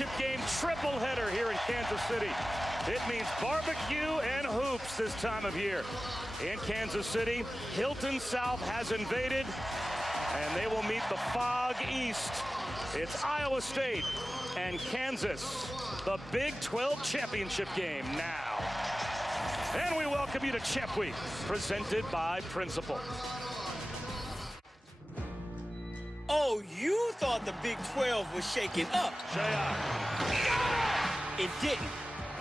championship game triple header here in Kansas City. It means barbecue and hoops this time of year. In Kansas City, Hilton South has invaded, and they will meet the Fog East. It's Iowa State and Kansas, the Big 12 championship game now. And we welcome you to Champ Week, presented by Principal. Oh, you thought the Big 12 was shaking up. Shayok. It didn't.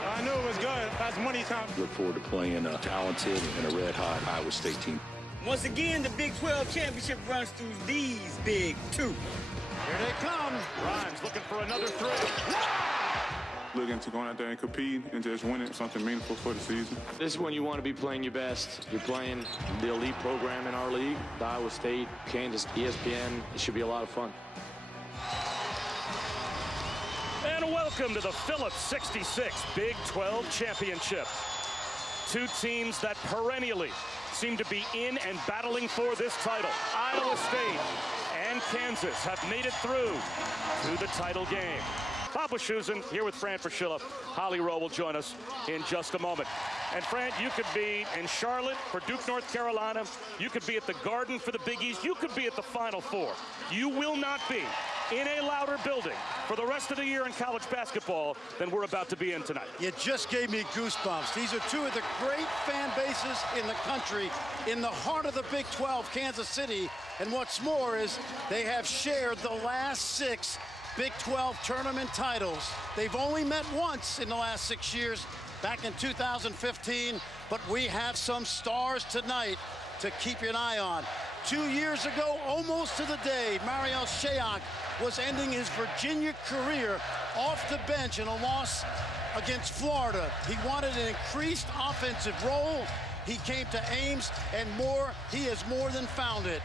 I knew it was good. That's money time. Look forward to playing a talented and a red-hot Iowa State team. Once again, the Big 12 championship runs through these big two. Here they come. Grimes looking for another three. Looking to go out there and compete and just win it, something meaningful for the season. This is when you want to be playing your best. You're playing the elite program in our league, the Iowa State, Kansas, ESPN. It should be a lot of fun. And welcome to the Phillips 66 Big 12 Championship. Two teams that perennially seem to be in and battling for this title. Iowa State and Kansas have made it through to the title game. Bob Wischusen here with Fran Fraschilla. Holly Rowe will join us in just a moment. And Fran, you could be in Charlotte for Duke, North Carolina. You could be at the Garden for the Big East. You could be at the Final Four. You will not be in a louder building for the rest of the year in college basketball than we're about to be in tonight. You just gave me goosebumps. These are two of the great fan bases in the country, in the heart of the Big 12, Kansas City. And what's more is they have shared the last 6 Big 12 tournament titles. They've only met once in the last 6 years, back in 2015, but we have some stars tonight to keep an eye on. 2 years ago, almost to the day, Marial Shayok was ending his Virginia career off the bench in a loss against Florida. He wanted an increased offensive role. He came to Ames, and he has more than found it.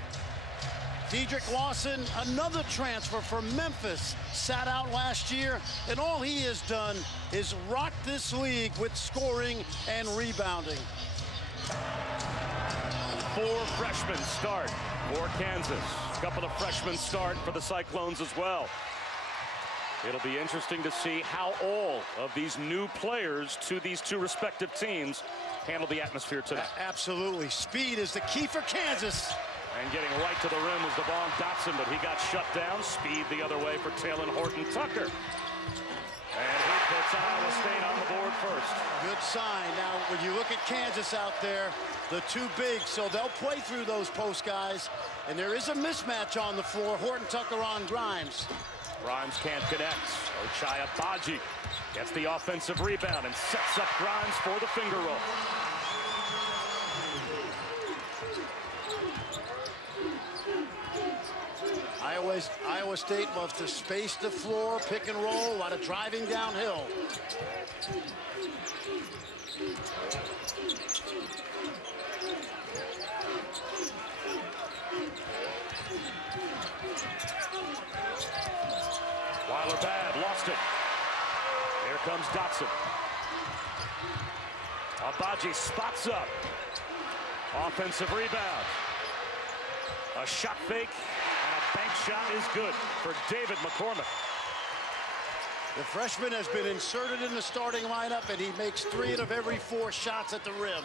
Dedric Lawson, another transfer from Memphis, sat out last year, and all he has done is rock this league with scoring and rebounding. 4 freshmen start for Kansas. A couple of freshmen start for the Cyclones as well. It'll be interesting to see how all of these new players to these two respective teams handle the atmosphere tonight. Absolutely. Speed is the key for Kansas. And getting right to the rim was Devon Dotson, but he got shut down. Speed the other way for Talen Horton-Tucker. And he puts Iowa State on the board first. Good sign. Now, when you look at Kansas out there, the two bigs, so they'll play through those post guys. And there is a mismatch on the floor. Horton-Tucker on Grimes. Grimes can't connect. Ochai Agbaji gets the offensive rebound and sets up Grimes for the finger roll. Iowa State loves to space the floor, pick and roll, a lot of driving downhill. Weiler-Babb lost it. Here comes Dotson. Agbaji spots up. Offensive rebound. A shot fake. And a bank shot is good for David McCormick. The freshman has been inserted in the starting lineup, and he makes 3 out of every 4 shots at the rim.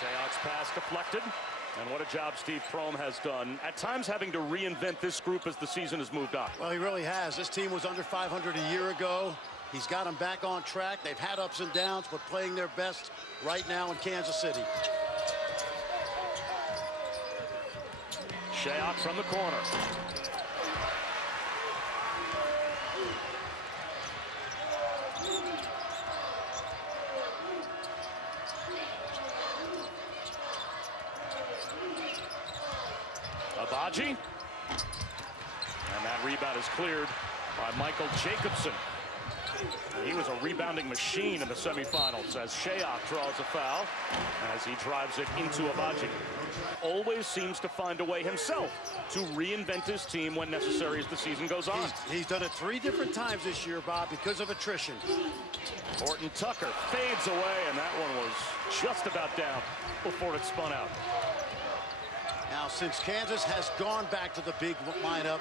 Jayhawks pass deflected. And what a job Steve Prohm has done, at times having to reinvent this group as the season has moved on. Well, he really has. This team was under 500 a year ago. He's got them back on track. They've had ups and downs, but playing their best right now in Kansas City. Shayok from the corner. Agbaji. And that rebound is cleared by Michael Jacobson. He was a rebounding machine in the semifinals as Shayok draws a foul as he drives it into Agbaji. Always seems to find a way himself to reinvent his team when necessary as the season goes on. He's done it 3 different times this year, Bob, because of attrition. Horton-Tucker fades away, and that one was just about down before it spun out. Now, since Kansas has gone back to the big lineup,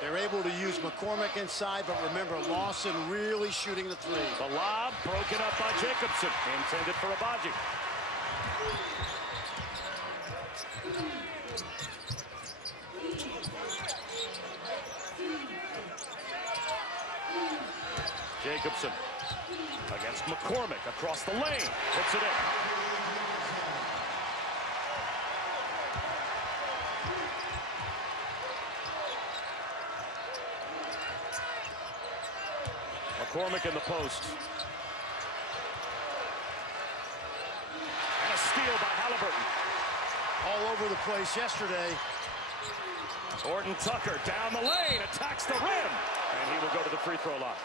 they're able to use McCormick inside, but remember, Lawson really shooting the three. The lob broken up by Jacobson, intended for Agbaji. Jacobson against McCormick across the lane, puts it in. McCormick in the post. And a steal by Halliburton. All over the place yesterday. Horton-Tucker down the lane, attacks the rim, and he will go to the free throw line.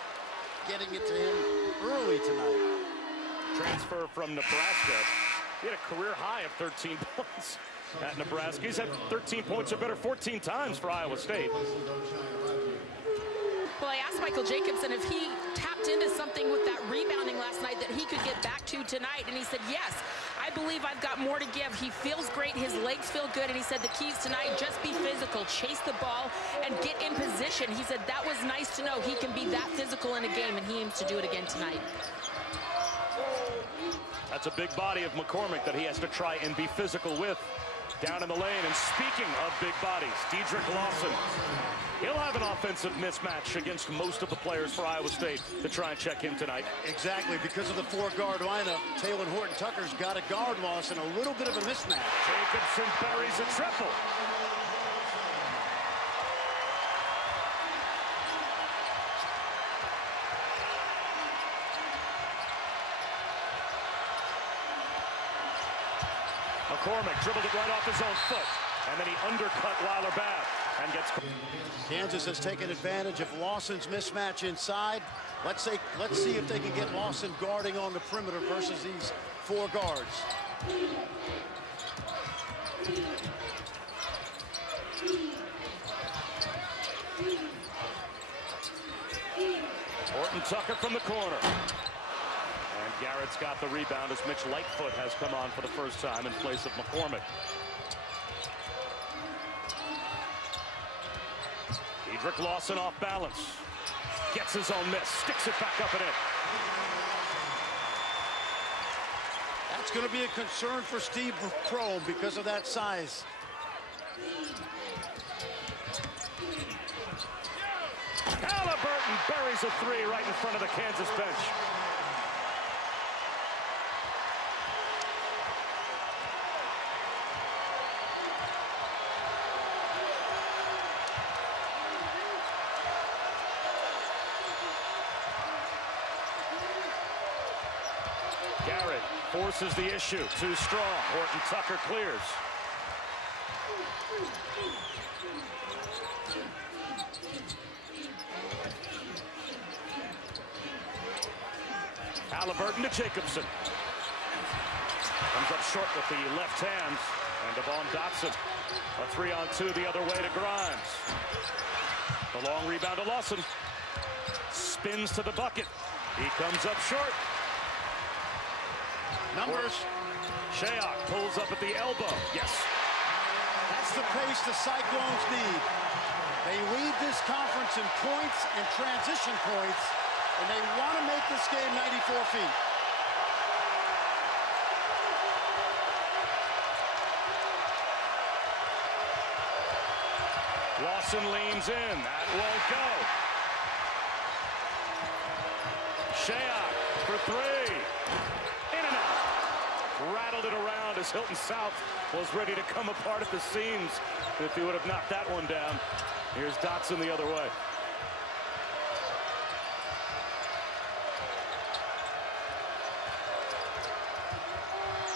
Getting it to him early tonight. Transfer from Nebraska. He had a career high of 13 points at Nebraska. He's had 13 points or better 14 times for Iowa State. Well, I asked Michael Jacobson if he tapped into something with that rebounding last night that he could get back to tonight, and he said, yes, I believe I've got more to give. He feels great, his legs feel good, and he said the keys tonight, just be physical, chase the ball, and get in position. He said that was nice to know he can be that physical in a game, and he aims to do it again tonight. That's a big body of McCormick that he has to try and be physical with down in the lane. And speaking of big bodies, Dedric Lawson, he'll have an offensive mismatch against most of the players for Iowa State to try and check him tonight. Exactly, because of the four-guard lineup, Talen Horton-Tucker's got to guard Lawson, a little bit of a mismatch. Jacobson buries a triple. McCormick dribbled it right off his own foot, and then he undercut Weiler-Babb and gets... Kansas has taken advantage of Lawson's mismatch inside. Let's see if they can get Lawson guarding on the perimeter versus these four guards. Horton-Tucker from the corner. And Garrett's got the rebound as Mitch Lightfoot has come on for the first time in place of McCormick. Dedric Lawson off balance. Gets his own miss. Sticks it back up and in. That's going to be a concern for Steve Prohm because of that size. Halliburton buries a three right in front of the Kansas bench. Garrett forces the issue. Too strong. Horton-Tucker clears. Halliburton to Jacobson. Comes up short with the left hand. And Dotson. A 3-on-2 the other way to Grimes. The long rebound to Lawson. Spins to the bucket. He comes up short. Numbers. Shayok pulls up at the elbow. Yes. That's the pace the Cyclones need. They lead this conference in points and transition points, and they want to make this game 94 feet. Lawson leans in. That won't go. Shayok for three. In and out. Rattled it around as Hilton South was ready to come apart at the seams if he would have knocked that one down. Here's Dotson the other way.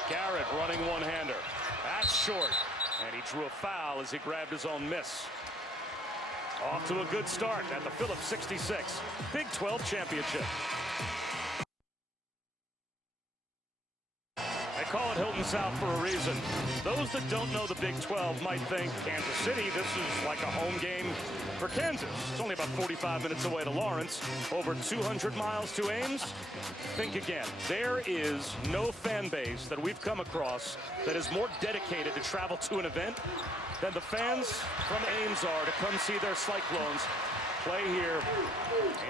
Garrett running one-hander. That's short. And he drew a foul as he grabbed his own miss. Off to a good start at the Phillips 66 Big 12 Championship. call it Hilton South for a reason. Those that don't know the Big 12 might think Kansas City, this is like a home game for Kansas. It's only about 45 minutes away to Lawrence, over 200 miles to Ames. Think again. There is no fan base that we've come across that is more dedicated to travel to an event than the fans from Ames are to come see their Cyclones play here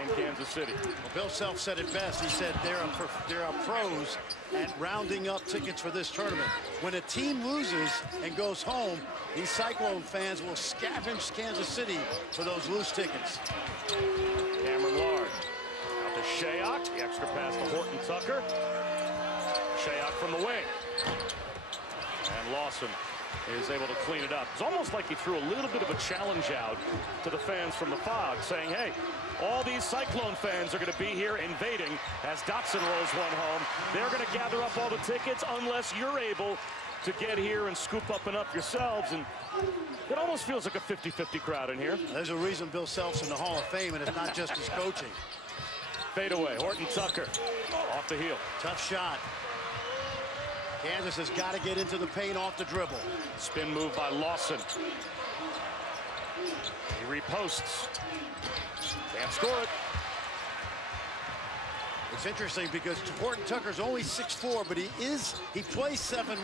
in Kansas City. Well, Bill Self said it best. He said there are pros at rounding up tickets for this tournament. When a team loses and goes home, these Cyclone fans will scavenge Kansas City for those loose tickets. Lard out to Shayok. The extra pass to Horton-Tucker. Shayok from the wing. And Lawson is able to clean it up. It's almost like he threw a little bit of a challenge out to the fans from the Fog, saying, hey, all these Cyclone fans are going to be here invading as Dotson rolls one home. They're going to gather up all the tickets unless you're able to get here and scoop up and up yourselves. And it almost feels like a 50-50 crowd in here. There's a reason Bill Self's in the Hall of Fame, and it's not just his coaching. Fade away. Horton-Tucker off the heel. Tough shot. Kansas has got to get into the paint off the dribble. Spin move by Lawson. He reposts. Can't score it. It's interesting because Horton-Tucker's only 6'4", but he plays 7'1".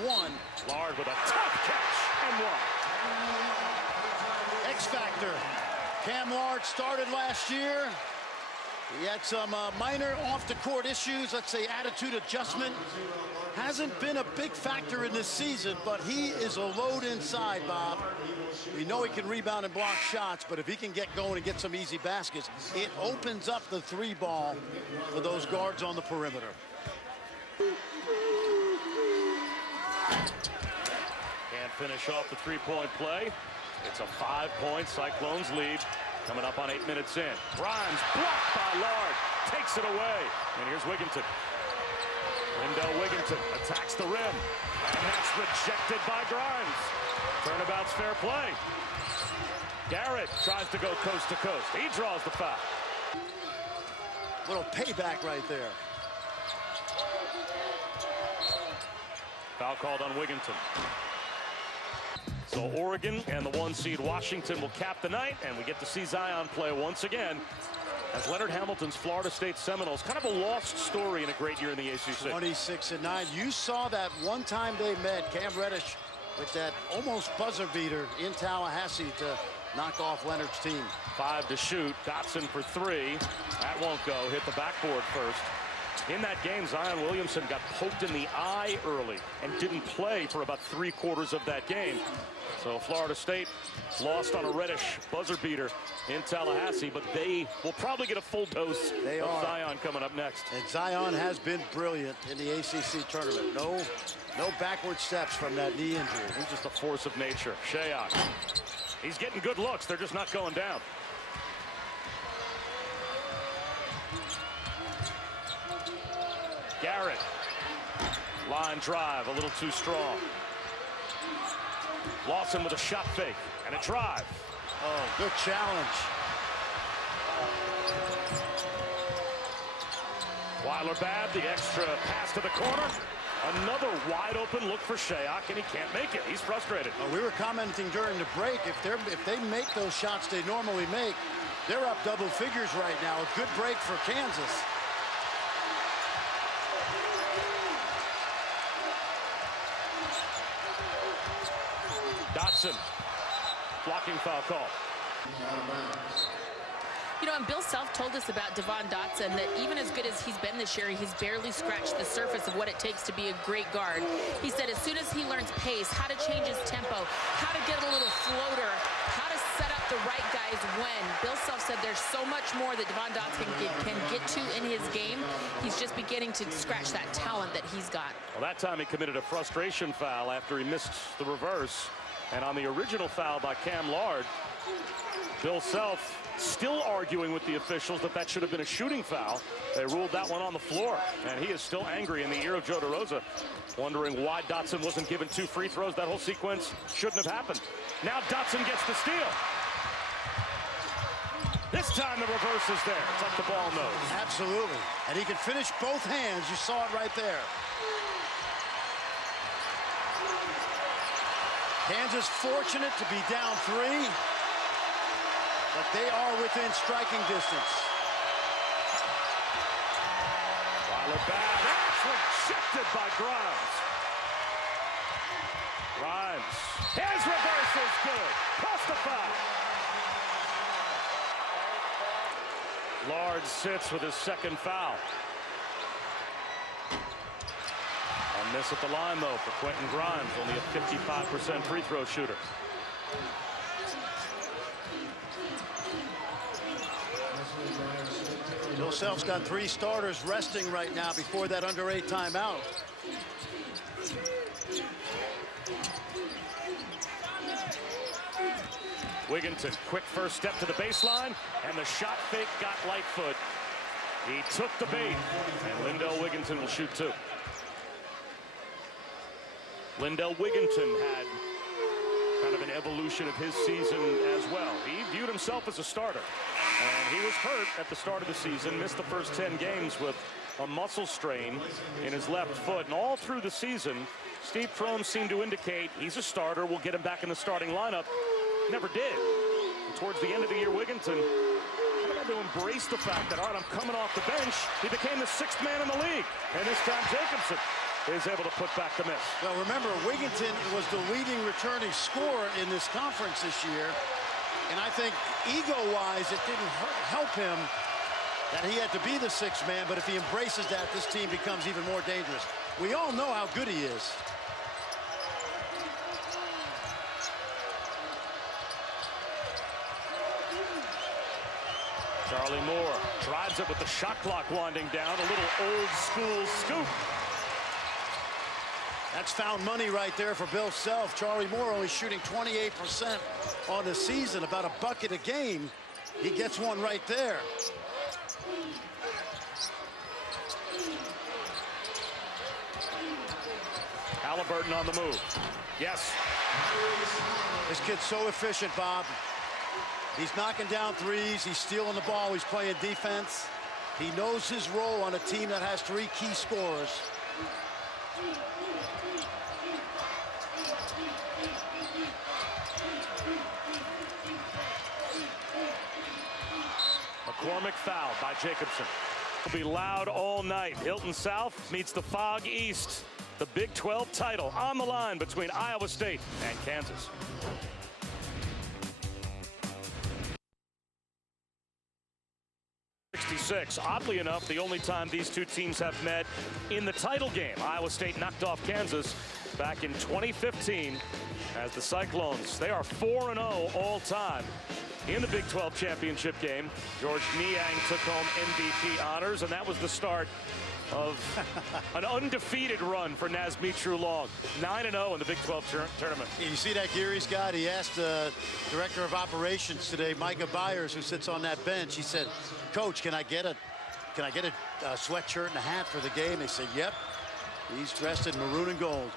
Lard with a tough catch and one. X factor. Cam Lard started last year. He had some minor off-the-court issues, let's say attitude adjustment. Hasn't been a big factor in this season, but he is a load inside, Bob. We know he can rebound and block shots, but if he can get going and get some easy baskets, it opens up the three ball for those guards on the perimeter. Can't finish off the three-point play. It's a 5-point Cyclones lead. Coming up on 8 minutes in. Grimes blocked by Lard. Takes it away. And here's Wigginton. Lindell Wigginton attacks the rim. And that's rejected by Grimes. Turnabout's fair play. Garrett tries to go coast to coast. He draws the foul. Little payback right there. Foul called on Wigginton. So Oregon and the 1 seed Washington will cap the night, and we get to see Zion play once again as Leonard Hamilton's Florida State Seminoles. Kind of a lost story in a great year in the ACC. 26-9. You saw that one time they met, Cam Reddish with that almost buzzer beater in Tallahassee to knock off Leonard's team. 5 to shoot. Dotson for 3. That won't go. Hit the backboard first. In that game, Zion Williamson got poked in the eye early and didn't play for about 3/4 of that game. So Florida State lost on a Reddish buzzer beater in Tallahassee, but they will probably get a full dose of Zion coming up next. And Zion has been brilliant in the ACC tournament. No backward steps from that knee injury. He's just a force of nature. Shayok. He's getting good looks. They're just not going down. Garrett. Line drive, a little too strong. Lawson with a shot fake and a drive. Oh, good challenge. Weiler-Babb, the extra pass to the corner. Another wide open look for Shayok, and he can't make it. He's frustrated. We were commenting during the break, if they make those shots they normally make, they're up double figures right now. A good break for Kansas. Dotson, blocking foul call. You know, and Bill Self told us about Devon Dotson that even as good as he's been this year, he's barely scratched the surface of what it takes to be a great guard. He said as soon as he learns pace, how to change his tempo, how to get a little floater, how to set up the right guys when. Bill Self said there's so much more that Devon Dotson can get to in his game. He's just beginning to scratch that talent that he's got. Well, that time he committed a frustration foul after he missed the reverse. And on the original foul by Cam Lard, Bill Self still arguing with the officials that should have been a shooting foul. They ruled that one on the floor, and he is still angry in the ear of Joe DeRosa, wondering why Dotson wasn't given 2 free throws. That whole sequence shouldn't have happened. Now Dotson gets the steal. This time the reverse is there. It's up the ball nose. Absolutely. And he can finish both hands. You saw it right there. Kansas fortunate to be down 3, but they are within striking distance. Weiler-Babb, that's rejected by Grimes. Grimes, his reverse is good. Plus the foul. Lard sits with his second foul. A miss at the line, though, for Quentin Grimes, only a 55% free throw shooter. Bill Self's got 3 starters resting right now before that under 8 timeout. Wigginton, quick first step to the baseline, and the shot fake got Lightfoot. He took the bait, and Lindell Wigginton will shoot 2. Lindell Wigginton had kind of an evolution of his season as well. He viewed himself as a starter, and he was hurt at the start of the season, missed the first 10 games with a muscle strain in his left foot, and all through the season, Steve Prohm seemed to indicate he's a starter, we'll get him back in the starting lineup. Never did. And towards the end of the year, Wigginton had to embrace the fact that, all right, I'm coming off the bench. He became the 6th man in the league, and this time Jacobson is able to put back the miss. Well, remember, Wigginton was the leading returning scorer in this conference this year. And I think ego-wise, it didn't help him that he had to be the 6th man. But if he embraces that, this team becomes even more dangerous. We all know how good he is. Charlie Moore drives it with the shot clock winding down. A little old school scoop. That's found money right there for Bill Self. Charlie Moore only shooting 28% on the season, about a bucket a game. He gets one right there. Halliburton on the move. Yes. This kid's so efficient, Bob. He's knocking down threes. He's stealing the ball. He's playing defense. He knows his role on a team that has 3 key scorers. McCormick fouled by Jacobson. It'll be loud all night. Hilton South meets the Fog East. The Big 12 title on the line between Iowa State and Kansas. Oddly enough, the only time these two teams have met in the title game. Iowa State knocked off Kansas back in 2015 as the Cyclones. They are 4-0 all time in the Big 12 championship game. George Niang took home MVP honors, and that was the start of an undefeated run for Nazmitru Long. 9-0 in the Big 12 tournament. You see that Geary's got? He asked the director of operations today, Micah Byers, who sits on that bench. He said, "Coach, can I get a sweatshirt and a hat for the game?" They said, "Yep." He's dressed in maroon and gold.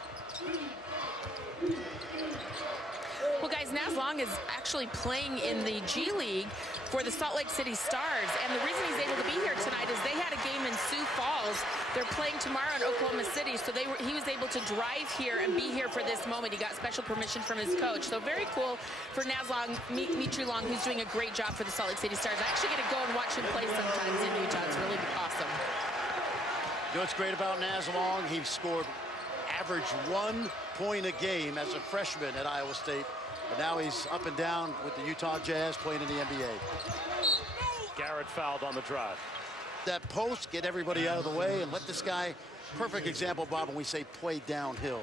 Well, guys, Naz Long is actually playing in the G League for the Salt Lake City Stars, and the reason he's able to be here tonight is they had a game in Sioux Falls. They're playing tomorrow in Oklahoma City, so he was able to drive here and be here for this moment. He got special permission from his coach, so very cool for Naz Long, Mitri Long, who's doing a great job for the Salt Lake City Stars. I actually get to go and watch him play sometimes in Utah. It's really awesome. You know what's great about Naz Long? He scored average 1 point a game as a freshman at Iowa State. But now he's up and down with the Utah Jazz playing in the NBA. Garrett fouled on the drive. That post, get everybody out of the way and let this guy, perfect example, Bob, when we say play downhill.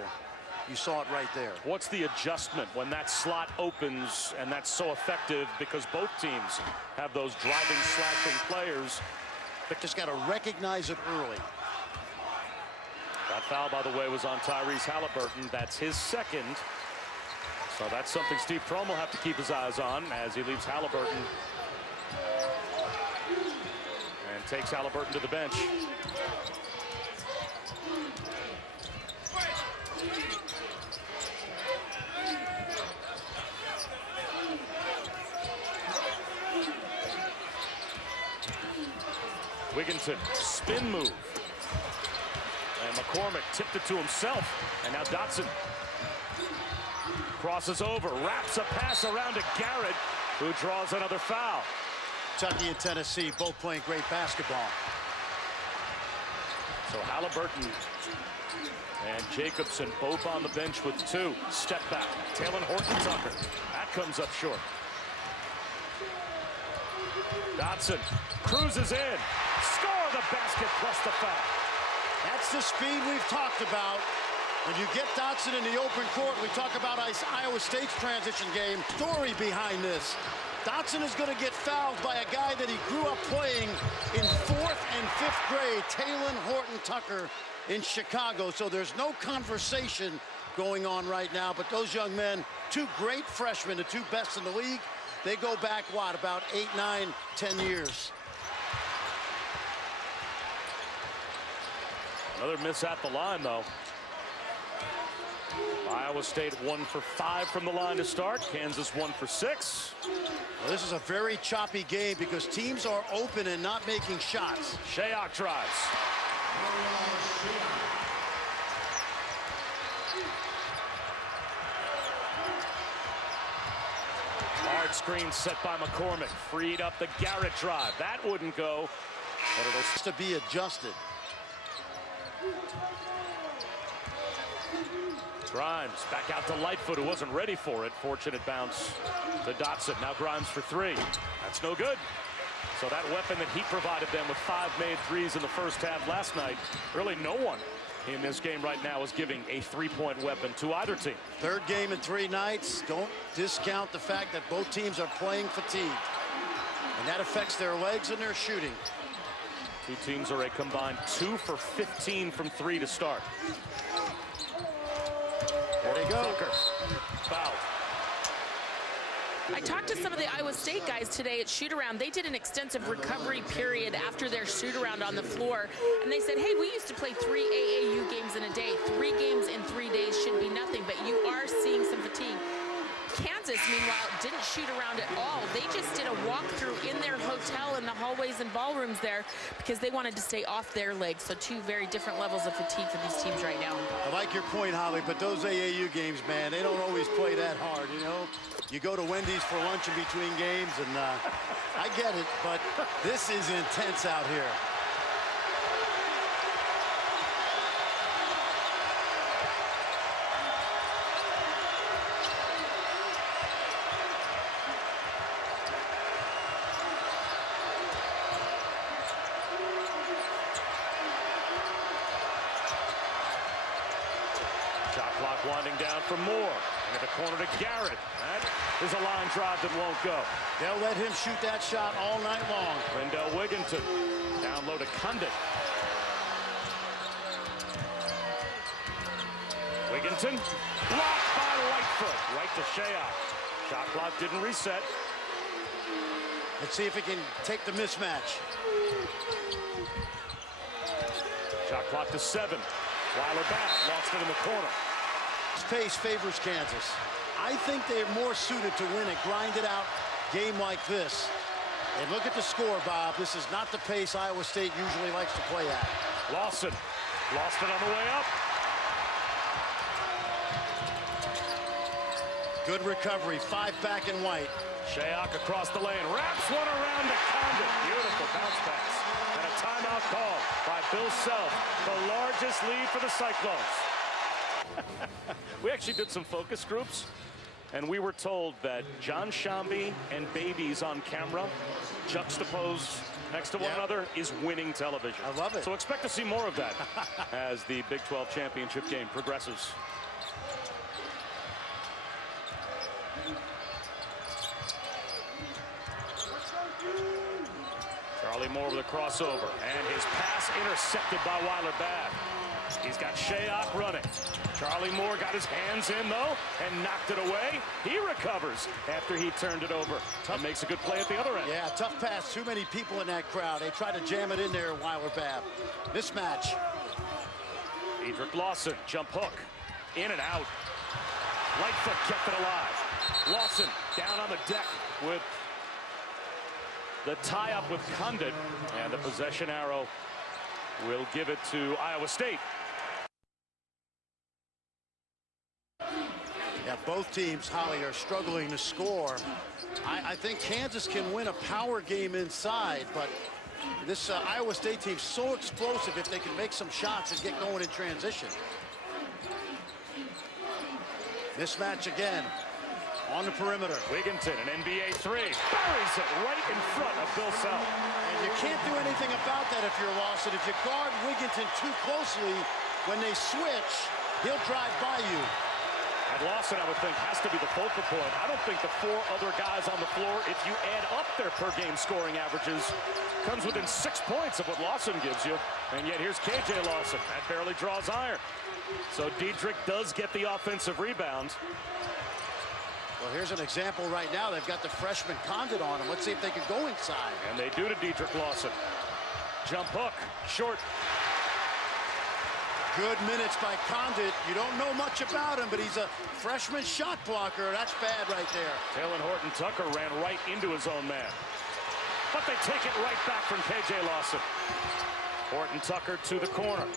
You saw it right there. What's the adjustment when that slot opens, and that's so effective because both teams have those driving, slashing players? But just got to recognize it early. That foul, by the way, was on Tyrese Halliburton. That's his second. So that's something Steve Prohm will have to keep his eyes on as he leaves Halliburton and takes Halliburton to the bench. Wigginton, spin move. And McCormick tipped it to himself. And now Dotson. Crosses over, wraps a pass around to Garrett, who draws another foul. Kentucky and Tennessee both playing great basketball. So Halliburton and Jacobson both on the bench with 2. Step back. Talen Horton-Tucker. That comes up short. Dotson cruises in. Score the basket plus the foul. That's the speed we've talked about. When you get Dotson in the open court, we talk about Iowa State's transition game. Story behind this. Dotson is going to get fouled by a guy that he grew up playing in 4th and 5th grade, Talen Horton-Tucker in Chicago. So there's no conversation going on right now, but those young men, 2 great freshmen, the 2 best in the league, they go back, what, about 8, 9, 10 years. Another miss at the line, though. Iowa State 1 for 5 from the line to start. Kansas 1 for 6. Well, this is a very choppy game because teams are open and not making shots. Shayok drives. Hard screen set by McCormick. Freed up the Garrett drive. That wouldn't go, but it'll to be adjusted. Grimes back out to Lightfoot, who wasn't ready for it. Fortunate bounce to Dotson. Now Grimes for 3. That's no good. So that weapon that he provided them with 5 made threes in the first half last night, really no one in this game right now is giving a 3-point weapon to either team. 3rd game in 3 nights. Don't discount the fact that both teams are playing fatigued. And that affects their legs and their shooting. 2 teams are a combined 2 for 15 from 3 to start. There they go. Foul. I talked to some of the Iowa State guys today at shoot-around. They did an extensive recovery period after their shoot-around on the floor, and they said, hey, we used to play 3 AAU games in a day. 3 games in 3 days should be nothing, but you are seeing some fatigue. Kansas, meanwhile, didn't shoot around at all. They just did a walkthrough in their hotel in the hallways and ballrooms there because they wanted to stay off their legs. So 2 very different levels of fatigue for these teams right now. I like your point, Holly, but those AAU games, man, they don't always play that hard, you know? You go to Wendy's for lunch in between games, and I get it, but this is intense out here. Shot clock winding down for Moore. Into the corner to Garrett. That is a line drive that won't go. They'll let him shoot that shot all night long. Lindell Wigginton. Down low to Conditt. Wigginton. Blocked by Lightfoot. Right to Shayok. Shot clock didn't reset. Let's see if he can take the mismatch. Shot clock to 7. Weiler-Babb lost it in the corner. This pace favors Kansas. I think they're more suited to win a grinded-out game like this. And look at the score, Bob. This is not the pace Iowa State usually likes to play at. Lawson lost it on the way up. Good recovery. 5 back in white. Shayok across the lane. Wraps one around to Conditt. Beautiful bounce pass. And a timeout call by Bill Self. The largest lead for the Cyclones. We actually did some focus groups, and we were told that John Shambi and babies on camera juxtaposed next to one another is winning television. I love it. So expect to see more of that as the Big 12 championship game progresses. Charlie Moore with a crossover, and his pass intercepted by Weiler-Babb. He's got Shayok running. Charlie Moore got his hands in, though, and knocked it away. He recovers after he turned it over and makes a good play at the other end. Yeah, tough pass. Too many people in that crowd. They tried to jam it in there, Weiler-Babb. Mismatch. Dedric Lawson, jump hook. In and out. Lightfoot kept it alive. Lawson down on the deck with the tie-up with Conditt. And the possession arrow will give it to Iowa State. Yeah, both teams, Holly, are struggling to score. I think Kansas can win a power game inside, but this Iowa State team's so explosive if they can make some shots and get going in transition. Mismatch again on the perimeter. Wigginton, an NBA three. Buries it right in front of Bill Self. And you can't do anything about that if you're Lawson. If you guard Wigginton too closely, when they switch, he'll drive by you. And Lawson, I would think, has to be the focal point. I don't think the 4 other guys on the floor, if you add up their per-game scoring averages, comes within 6 points of what Lawson gives you. And yet here's KJ Lawson. That barely draws iron. So Dedric does get the offensive rebound. Well, here's an example right now. They've got the freshman Conditt on him. Let's see if they can go inside. And they do to Dedric Lawson. Jump hook, short. Good minutes by Conditt. You don't know much about him, but he's a freshman shot blocker. That's bad right there. Talen Horton-Tucker ran right into his own man. But they take it right back from KJ Lawson. Horton-Tucker to the corner.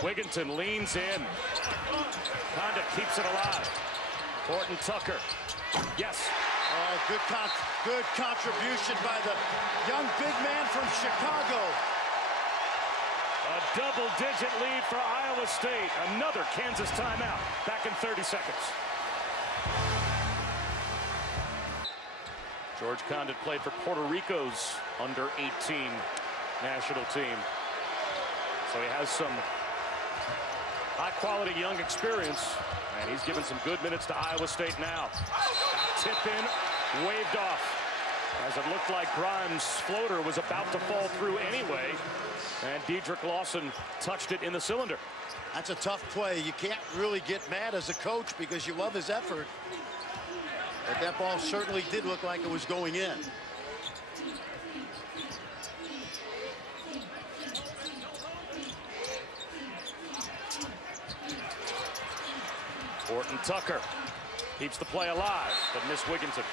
Wigginton leans in. Conditt keeps it alive. Horton-Tucker. Yes. Good contribution by the young big man from Chicago. A double-digit lead for Iowa State. Another Kansas timeout. Back in 30 seconds. George Conditt played for Puerto Rico's under-18 national team. So he has some high-quality young experience, and he's given some good minutes to Iowa State now. Tip in, waved off, as it looked like Grimes' floater was about to fall through anyway, and Dedric Lawson touched it in the cylinder. That's a tough play. You can't really get mad as a coach because you love his effort. But that ball certainly did look like it was going in. Horton-Tucker keeps the play alive, but missed Wigginton.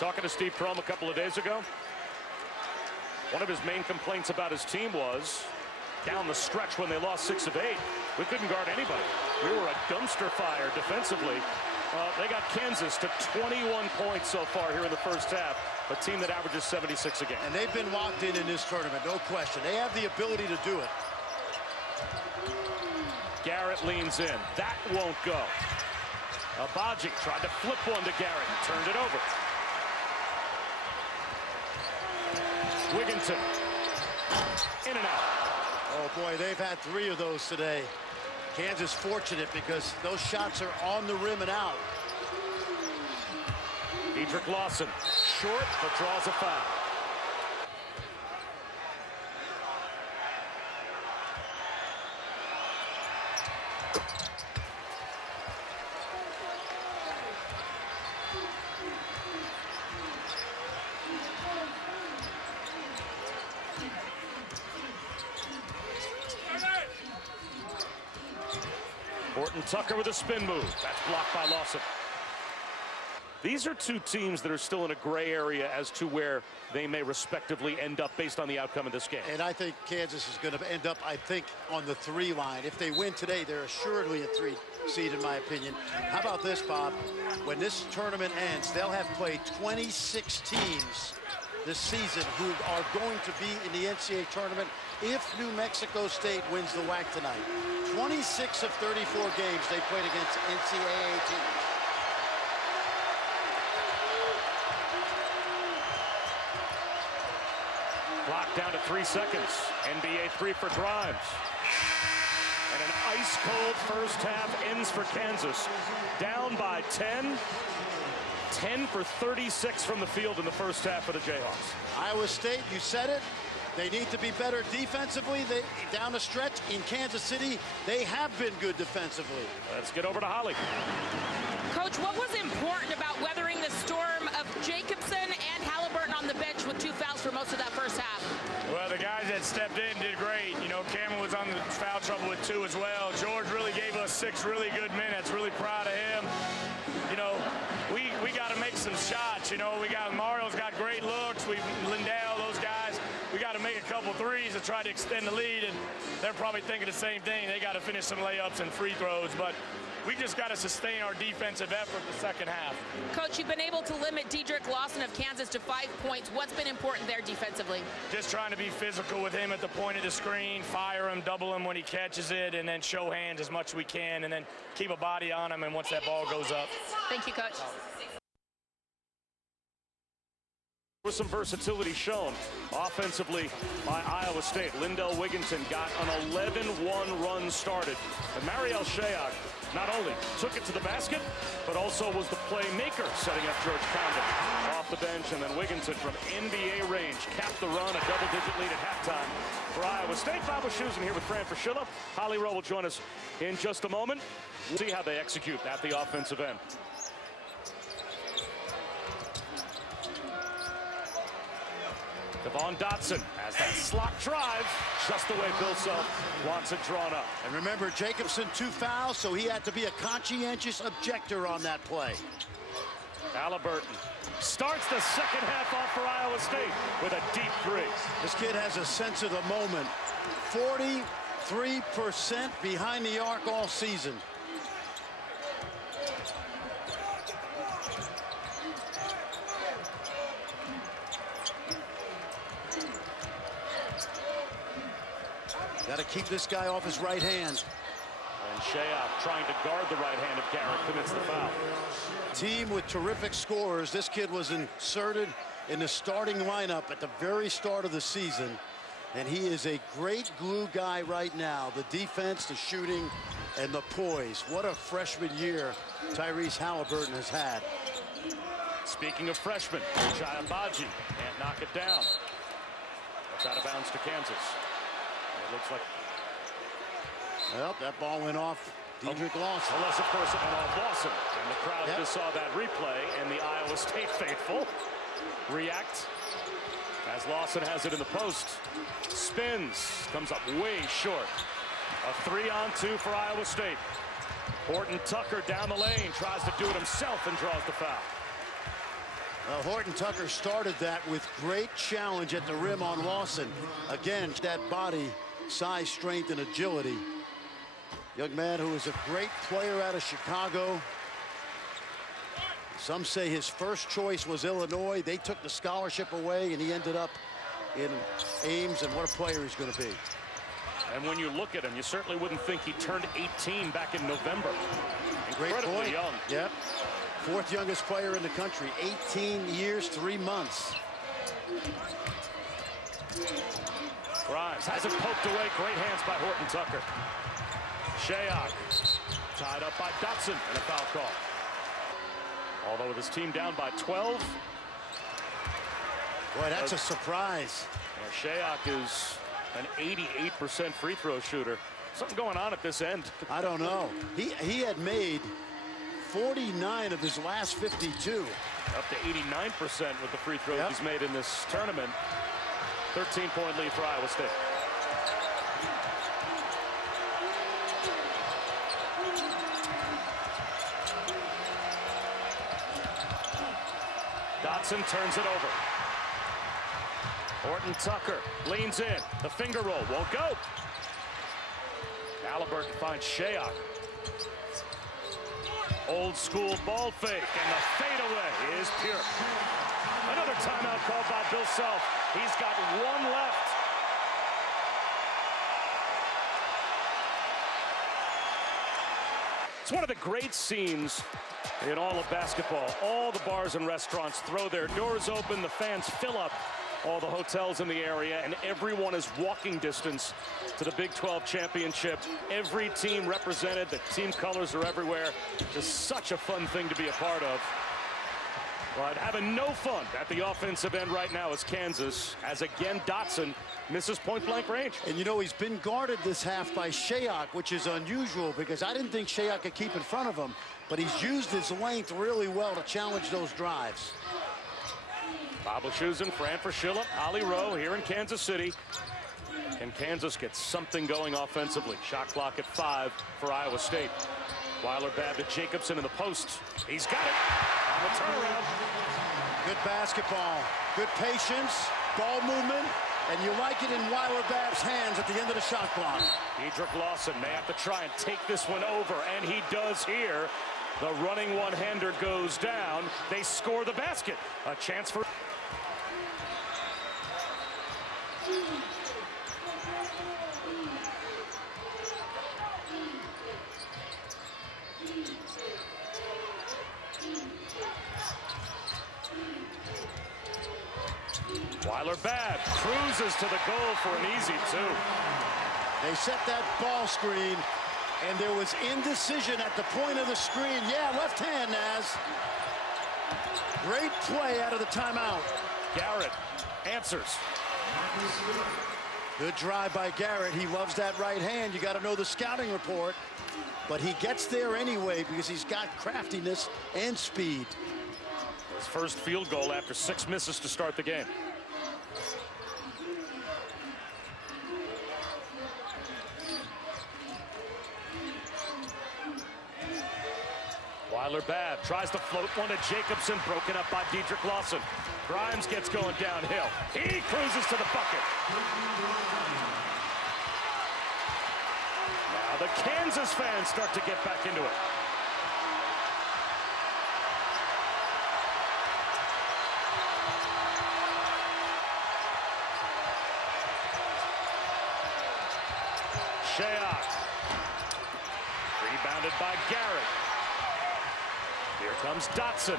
Talking to Steve Prohm a couple of days ago, one of his main complaints about his team was down the stretch when they lost 6 of 8, we couldn't guard anybody. We were a dumpster fire defensively. They got Kansas to 21 points so far here in the first half, a team that averages 76 a game. And they've been locked in this tournament, no question. They have the ability to do it. Garrett leans in. That won't go. Agbaji tried to flip one to Garrett and turned it over. Wigginton. In and out. Oh, boy, they've had 3 of those today. Kansas fortunate because those shots are on the rim and out. Dedric Lawson, short, but draws a foul. Horton-Tucker with a spin move. That's blocked by Lawson. These are 2 teams that are still in a gray area as to where they may respectively end up based on the outcome of this game. And I think Kansas is going to end up, I think, on the 3 line. If they win today, they're assuredly a 3 seed, in my opinion. How about this, Bob? When this tournament ends, they'll have played 26 teams this season who are going to be in the NCAA tournament if New Mexico State wins the WAC tonight. 26 of 34 games they played against NCAA teams. Clock down to 3 seconds. NBA 3 for Grimes. And an ice-cold first half ends for Kansas. Down by 10. 10 for 36 from the field in the first half for the Jayhawks. Iowa State, you said it. They need to be better defensively. Down the stretch in Kansas City, they have been good defensively. Let's get over to Holly. Coach, what was important about weathering the storm of Jacobson and Halliburton on the bench with 2 fouls for most of that first half? Well, the guys guys that stepped in did great. You know, Cameron was on the foul trouble with 2 as well. George really gave us 6 really good minutes. Really proud of him. You know, we got to make some shots. You know, Marial's got great looks. Lindell, those guys. We got to make a couple threes to try to extend the lead, and they're probably thinking the same thing. They got to finish some layups and free throws, but we just got to sustain our defensive effort the second half. Coach, you've been able to limit Dedric Lawson of Kansas to 5 points. What's been important there defensively? Just trying to be physical with him at the point of the screen, fire him, double him when he catches it, and then show hands as much as we can, and then keep a body on him, and once that ball goes up. Thank you, Coach. With some versatility shown offensively by Iowa State. Lindell Wigginton got an 11-1 run started. And Marial Shayok not only took it to the basket, but also was the playmaker setting up George Conditt off the bench. And then Wigginton from NBA range capped the run, a double-digit lead at halftime for Iowa State. Wischusen here with Fran Fraschilla. Holly Rowe will join us in just a moment. We'll see how they execute at the offensive end. Devon Dotson has that slot drive, just the way Bill Self wants it drawn up. And remember, Jacobson 2 fouls, so he had to be a conscientious objector on that play. Halliburton starts the second half off for Iowa State with a deep 3. This kid has a sense of the moment. 43% behind the arc all season. Got to keep this guy off his right hand. And Shayok trying to guard the right hand of Garrett commits the foul. Team with terrific scorers. This kid was inserted in the starting lineup at the very start of the season. And he is a great glue guy right now. The defense, the shooting, and the poise. What a freshman year Tyrese Halliburton has had. Speaking of freshmen, Ochai Agbaji can't knock it down. It's out of bounds to Kansas. It looks like. Well, that ball went off Dedric Lawson. Unless, of course, it went off Lawson. And the crowd just saw that replay, and the Iowa State faithful react as Lawson has it in the post. Spins, comes up way short. A 3-on-2 for Iowa State. Horton-Tucker down the lane, tries to do it himself and draws the foul. Horton-Tucker started that with great challenge at the rim on Lawson. Again, that body, size, strength, and agility. Young man who is a great player out of Chicago. Some say his first choice was Illinois. They took the scholarship away, and he ended up in Ames, and what a player he's going to be. And when you look at him, you certainly wouldn't think he turned 18 back in November. Incredibly young. Yep. 4th youngest player in the country, 18 years, 3 months. Grimes has it poked away. Great hands by Horton-Tucker. Shayok tied up by Dotson and a foul call. Although with his team down by 12. Boy, that's a surprise. Shayok is an 88% free throw shooter. Something going on at this end. I don't know. He had made 49 of his last 52. Up to 89% with the free throws he's made in this tournament. 13-point lead for Iowa State. Dotson turns it over. Horton-Tucker leans in. The finger roll won't go. Halliburton finds Shayok. Old school ball fake, and the fadeaway is pure. Another timeout called by Bill Self. He's got 1 left. It's one of the great scenes in all of basketball. All the bars and restaurants throw their doors open. The fans fill up all the hotels in the area, and everyone is walking distance to the Big 12 championship. Every team represented. The team colors are everywhere. Just such a fun thing to be a part of. But having no fun at the offensive end right now is Kansas, as again Dotson misses point-blank range. And you know, he's been guarded this half by Shayok, which is unusual because I didn't think Shayok could keep in front of him, but he's used his length really well to challenge those drives. Wischusen, Fran Fraschilla, Holly Rowe here in Kansas City. Can Kansas get something going offensively? Shot clock at 5 for Iowa State. Weiler-Babb to Jacobson in the post. He's got it on the turnaround. Good basketball, good patience, ball movement, and you like it in Weiler-Babb's hands at the end of the shot clock. Dedric Lawson may have to try and take this one over, and he does here. The running one-hander goes down. They score the basket. A chance for... Weiler-Babb cruises to the goal for an easy 2. They set that ball screen, and there was indecision at the point of the screen. Yeah, left hand, Naz. Great play out of the timeout. Garrett answers. Good drive by Garrett. He loves that right hand. You got to know the scouting report. But he gets there anyway because he's got craftiness and speed. His first field goal after 6 misses to start the game. Weiler-Babb tries to float one to Jacobson, broken up by Dedric Lawson. Grimes gets going downhill. He cruises to the bucket. Now the Kansas fans start to get back into it. Shayok. Rebounded by Garrett. Here comes Dotson.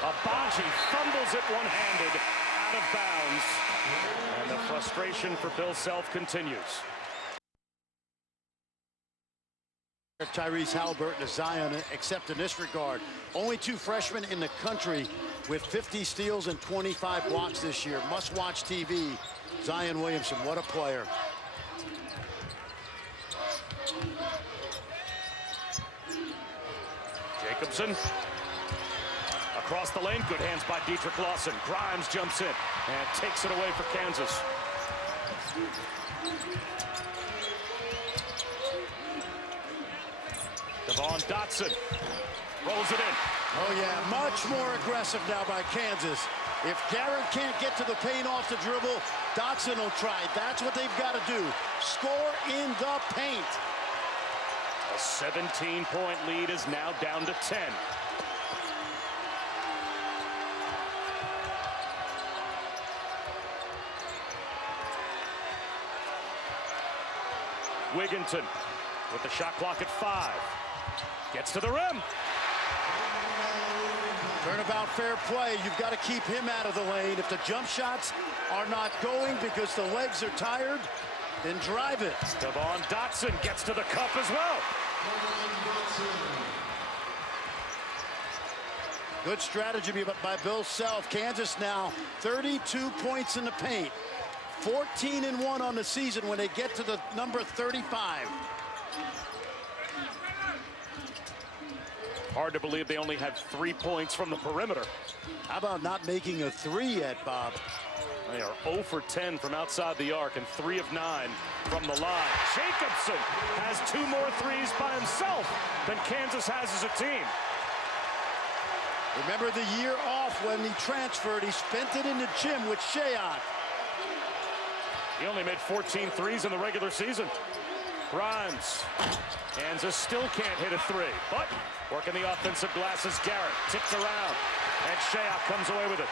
Agbaji fumbles it one-handed out of bounds. And the frustration for Bill Self continues. Tyrese, Halliburton, Zion, except in this regard. Only 2 freshmen in the country with 50 steals and 25 blocks this year. Must-watch TV. Zion Williamson, what a player. Jacobson. Across the lane, good hands by Dedric Lawson. Grimes jumps in and takes it away for Kansas. Devon Dotson rolls it in. Oh yeah, much more aggressive now by Kansas. If Garrett can't get to the paint off the dribble, Dotson will try. That's what they've got to do. Score in the paint. A 17-point lead is now down to 10. Wigginton with the shot clock at 5. Gets to the rim. Turnabout fair play. You've got to keep him out of the lane. If the jump shots are not going because the legs are tired, then drive it. Devon Dotson gets to the cup as well. Good strategy by Bill Self. Kansas now 32 points in the paint. 14-1 on the season when they get to the number 35. Hard to believe they only had 3 points from the perimeter. How about not making a 3 yet, Bob? They are 0 for 10 from outside the arc and 3 of 9 from the line. Jacobson has 2 more threes by himself than Kansas has as a team. Remember the year off when he transferred, he spent it in the gym with Shayok. He only made 14 threes in the regular season. Grimes. Kansas still can't hit a 3, but working the offensive glass is Garrett. Tipped around, and Shayok comes away with it.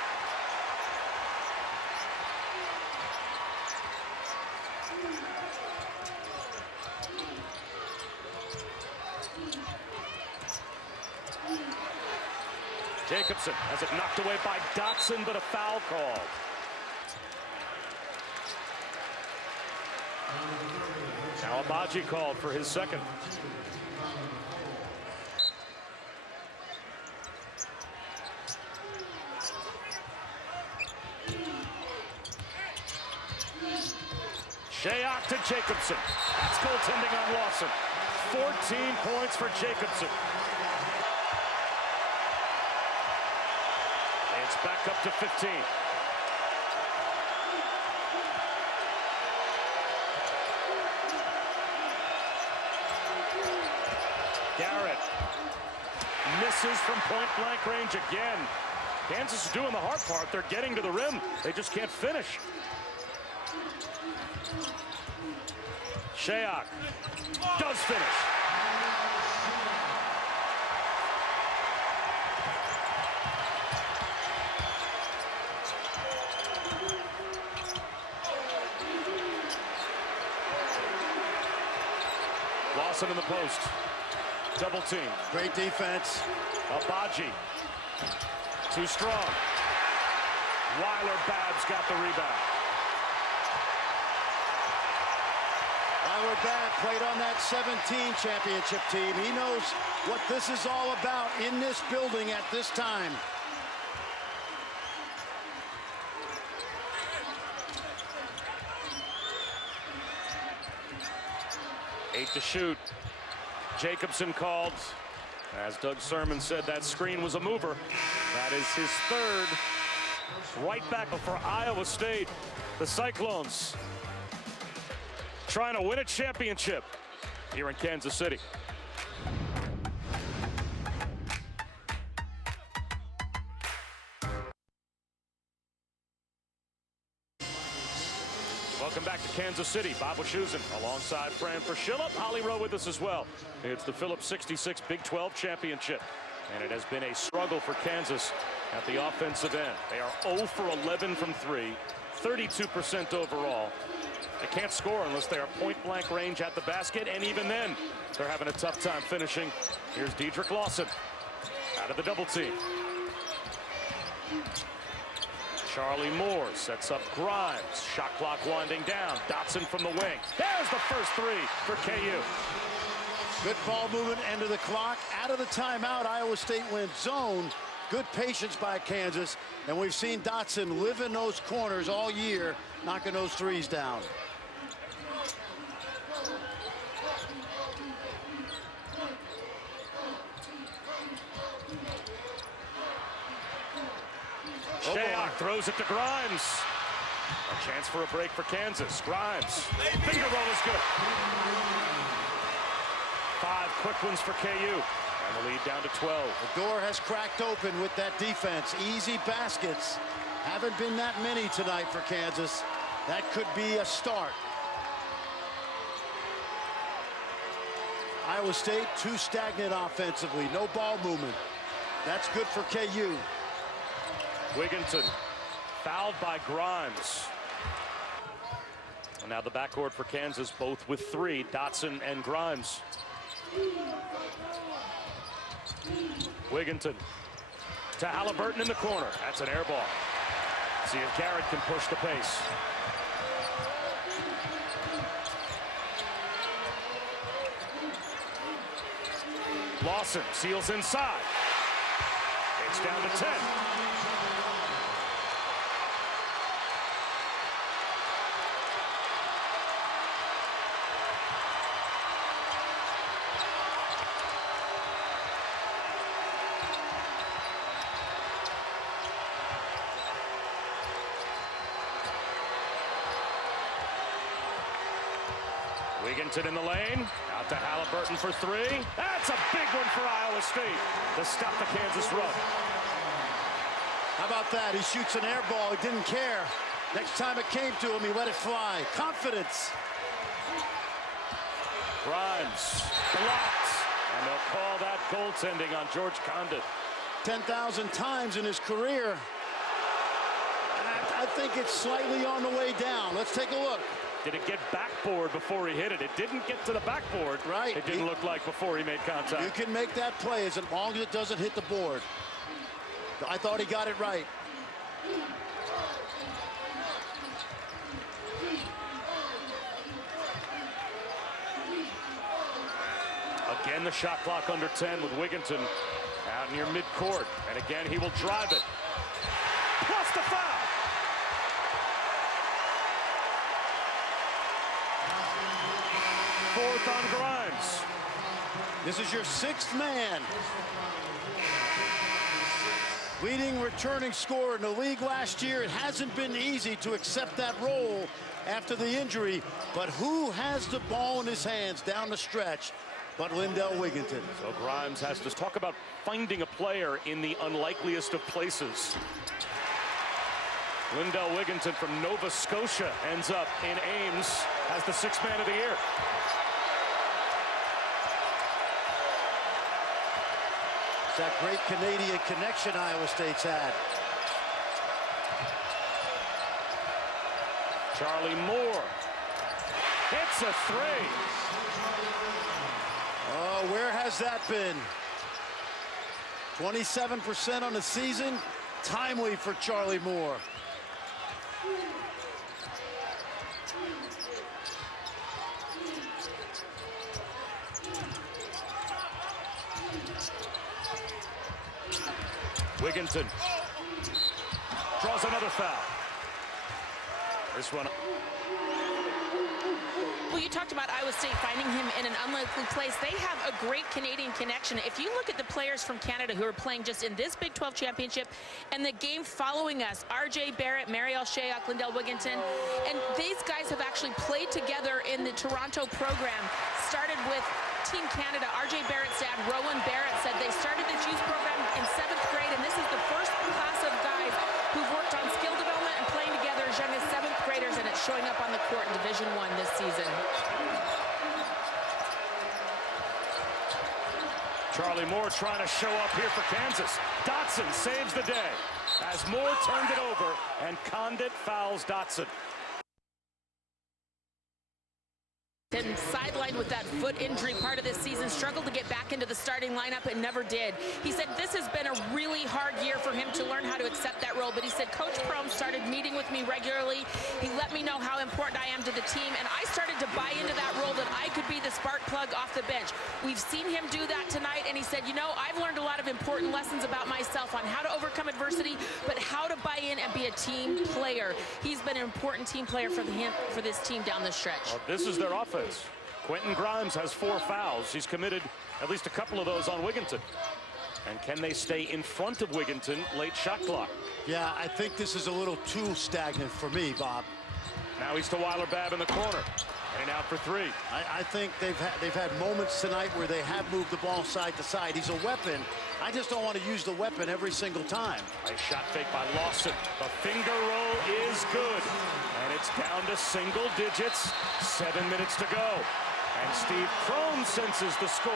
Jacobson has it knocked away by Dotson, but a foul call. Now Agbaji called for his second. Shayok to Jacobson. That's goaltending on Lawson. 14 points for Jacobson. It's back up to 15. Garrett misses from point-blank range again. Kansas is doing the hard part. They're getting to the rim. They just can't finish. Shayok does finish. Lawson in the post. Double team. Great defense. Agbaji. Too strong. Weiler-Babb's got the rebound. Weiler-Babb played on that 17 championship team. He knows what this is all about in this building at this time. Eight to shoot. Jacobson called. As Doug Sermon said, that screen was a mover. That is his third. Right back for Iowa State. The Cyclones trying to win a championship here in Kansas City. Welcome back to Kansas City. Bob Wischusen alongside Fran Fraschilla. Holly Rowe with us as well. It's the Phillips 66 Big 12 Championship. And it has been a struggle for Kansas at the offensive end. They are 0 for 11 from 3, 32% overall. They can't score unless they are point-blank range at the basket, and even then, they're having a tough time finishing. Here's Dedric Lawson out of the double team. Charlie Moore sets up Grimes. Shot clock winding down. Dotson from the wing. There's the first three for KU. Good ball movement, end of the clock. Out of the timeout, Iowa State went zone. Good patience by Kansas. And we've seen Dotson live in those corners all year, knocking those threes down. Shayok throws it to Grimes. A chance for a break for Kansas. Grimes. Finger roll is good. 5 quick ones for KU. And the lead down to 12. The door has cracked open with that defense. Easy baskets. Haven't been that many tonight for Kansas. That could be a start. Iowa State too stagnant offensively. No ball movement. That's good for KU. Wigginton fouled by Grimes. And now the backcourt for Kansas, both with 3, Dotson and Grimes. Wigginton to Halliburton in the corner. That's an air ball. See if Garrett can push the pace. Lawson seals inside. It's down to 10. Wigginton in the lane, out to Halliburton for 3. That's a big one for Iowa State to stop the Kansas run. How about that? He shoots an air ball. He didn't care. Next time it came to him, he let it fly. Confidence. Grimes blocked, and they'll call that goaltending on George Conditt. 10,000 times in his career. I think it's slightly on the way down. Let's take a look. Did it get backboard before he hit it? It didn't get to the backboard. Right. It didn't look like before he made contact. You can make that play as long as it doesn't hit the board. I thought he got it right. Again, the shot clock under 10 with Wigginton out near midcourt. And again, he will drive it. Plus the foul. Fourth on Grimes. This is your 6th man. leading returning scorer in the league last year. It hasn't been easy to accept that role after the injury, but who has the ball in his hands down the stretch but Lindell Wigginton? So Grimes has to talk about finding a player in the unlikeliest of places. Lindell Wigginton from Nova Scotia ends up in Ames as the sixth man of the year. It's that great Canadian connection Iowa State's had. Charlie Moore hits a three. Oh, where has that been? 27% on the season. Timely for Charlie Moore. Wigginton draws another foul. This one. Well, you talked about Iowa State finding him in an unlikely place. They have a great Canadian connection. If you look at the players from Canada who are playing just in this Big 12 championship and the game following us, RJ Barrett, Marial, Shayok, Lindell Wigginton, and these guys have actually played together in the Toronto program. Started with Team Canada. RJ Barrett's dad, Rowan Barrett, said they started this youth program in 7th grade, and this is the first class of guys who've worked on skill development and playing together as young as 7th graders, and it's showing up on the court in Division I this season. Charlie Moore trying to show up here for Kansas. Dotson saves the day as Moore turned it over, and Conditt fouls Dotson. Been sidelined with that foot injury part of this season, struggled to get back into the starting lineup and never did. He said this has been a really hard year for him to learn how to accept that role, but he said Coach Prohm started meeting with me regularly. He let me know how important I am to the team, and I started to buy into that role, that I could be the spark plug off the bench. We've seen him do that tonight, and he said, you know, I've learned a lot of important lessons about myself on how to overcome adversity, but how to buy in and be a team player. He's been an important team player for this team down the stretch. Well, this is their offense. Quentin Grimes has 4 fouls. He's committed at least a couple of those on Wigginton. And can they stay in front of Wigginton late shot clock? Yeah, I think this is a little too stagnant for me, Bob. Now he's to Weiler-Babb in the corner. And out for 3. I think they've had moments tonight where they have moved the ball side to side. He's a weapon. I just don't want to use the weapon every single time. Nice shot fake by Lawson. The finger roll is good. And it's down to single digits. 7 minutes to go. And Steve Prohm senses the score.